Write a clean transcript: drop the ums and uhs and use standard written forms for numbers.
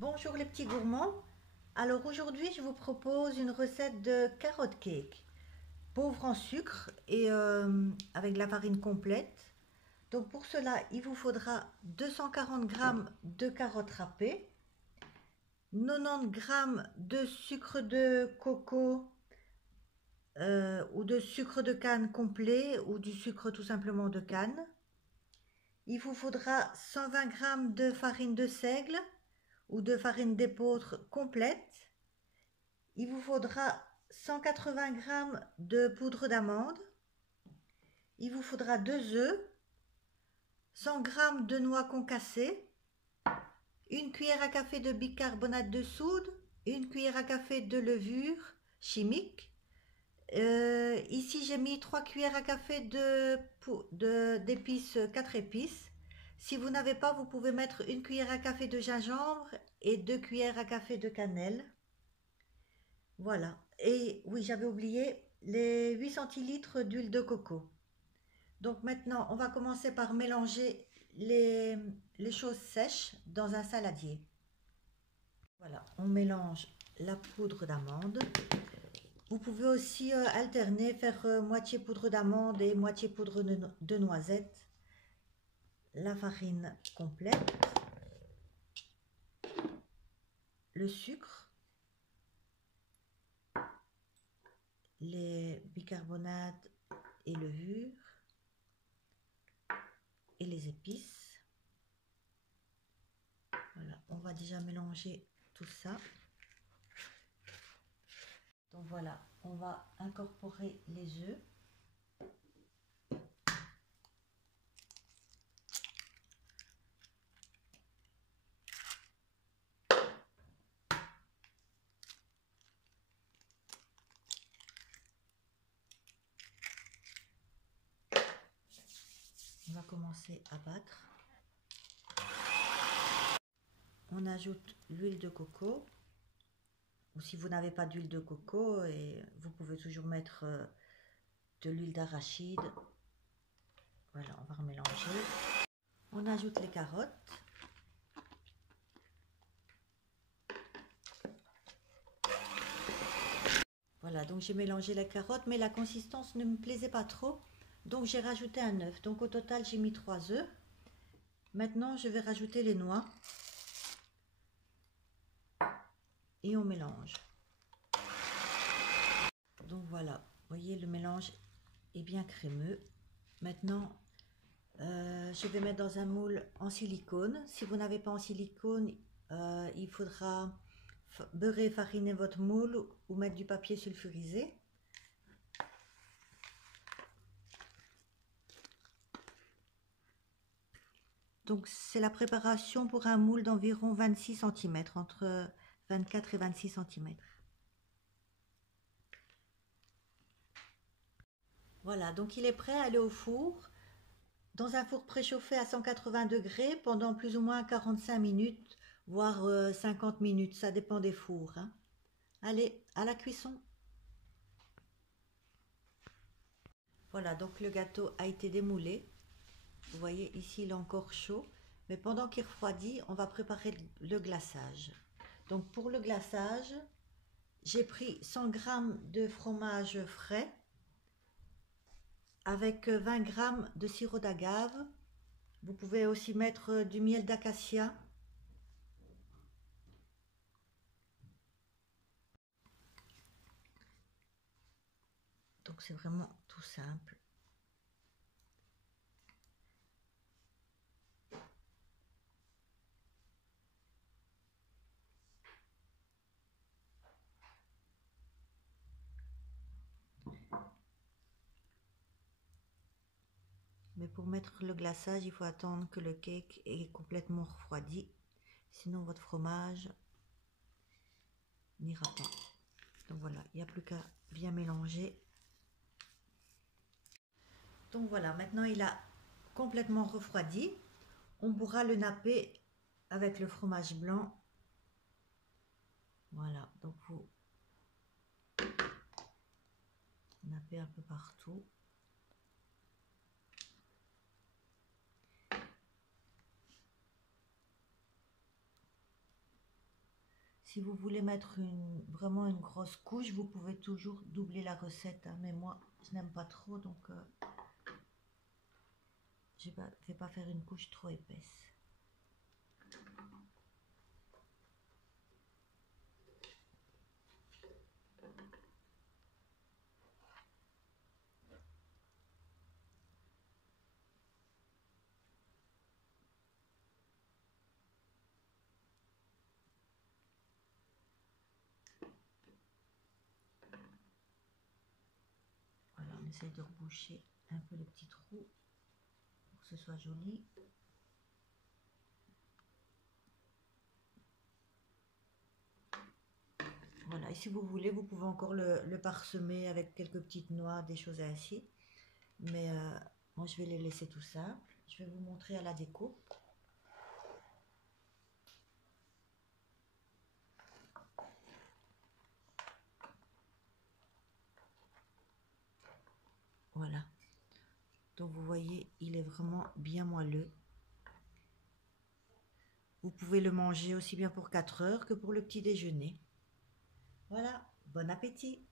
Bonjour les petits gourmands. Alors aujourd'hui je vous propose une recette de carrot cake, pauvre en sucre et avec de la farine complète. Donc pour cela il vous faudra 240 g de carottes râpées, 90 g de sucre de coco ou de sucre de canne complet ou du sucre tout simplement de canne. Il vous faudra 120 g de farine de seigle ou de farine d'épeautre complète. Il vous faudra 180 g de poudre d'amande. Il vous faudra 2 œufs, 100 g de noix concassées, une cuillère à café de bicarbonate de soude, une cuillère à café de levure chimique. Ici j'ai mis 3 cuillères à café d'épices, 4 épices. Si vous n'avez pas, vous pouvez mettre une cuillère à café de gingembre et 2 cuillères à café de cannelle. Voilà. Et oui, j'avais oublié les 8 centilitres d'huile de coco. Donc maintenant, on va commencer par mélanger les choses sèches dans un saladier. Voilà, on mélange la poudre d'amande. Vous pouvez aussi alterner, faire moitié poudre d'amande et moitié poudre de noisette. La farine complète, le sucre, les bicarbonates et levure et les épices. Voilà, on va déjà mélanger tout ça. Donc voilà, on va incorporer les œufs. On va commencer à battre. On ajoute l'huile de coco. Ou si vous n'avez pas d'huile de coco, et vous pouvez toujours mettre de l'huile d'arachide. Voilà, on va remélanger. On ajoute les carottes. Voilà, donc j'ai mélangé la carotte, mais la consistance ne me plaisait pas trop. Donc j'ai rajouté un œuf. Donc au total, j'ai mis 3 œufs. Maintenant, je vais rajouter les noix. Et on mélange. Donc voilà, vous voyez, le mélange est bien crémeux. Maintenant, je vais mettre dans un moule en silicone. Si vous n'avez pas en silicone, il faudra beurrer et fariner votre moule ou mettre du papier sulfurisé. Donc c'est la préparation pour un moule d'environ 26 cm, entre 24 et 26 cm. Voilà, donc il est prêt à aller au four, dans un four préchauffé à 180 degrés pendant plus ou moins 45 minutes, voire 50 minutes, ça dépend des fours, hein. Allez, à la cuisson. Voilà, donc le gâteau a été démoulé. Vous voyez, ici il est encore chaud. Mais pendant qu'il refroidit, on va préparer le glaçage. Donc pour le glaçage, j'ai pris 100 g de fromage frais avec 20 g de sirop d'agave. Vous pouvez aussi mettre du miel d'acacia. Donc c'est vraiment tout simple. Mais pour mettre le glaçage, il faut attendre que le cake est complètement refroidi. Sinon votre fromage n'ira pas. Donc voilà, il n'y a plus qu'à bien mélanger. Donc voilà, maintenant il a complètement refroidi. On pourra le napper avec le fromage blanc. Voilà, donc vous nappez un peu partout. Si vous voulez mettre vraiment une grosse couche, vous pouvez toujours doubler la recette, hein. Mais moi, je n'aime pas trop, donc je ne vais pas faire une couche trop épaisse. Voilà, on essaye de reboucher un peu les petits trous pour que ce soit joli. Voilà, et si vous voulez, vous pouvez encore le parsemer avec quelques petites noix, des choses ainsi. Mais moi, je vais les laisser tout simple. Je vais vous montrer à la découpe. Voilà. Donc vous voyez, il est vraiment bien moelleux. Vous pouvez le manger aussi bien pour 4 heures que pour le petit déjeuner. Voilà, bon appétit!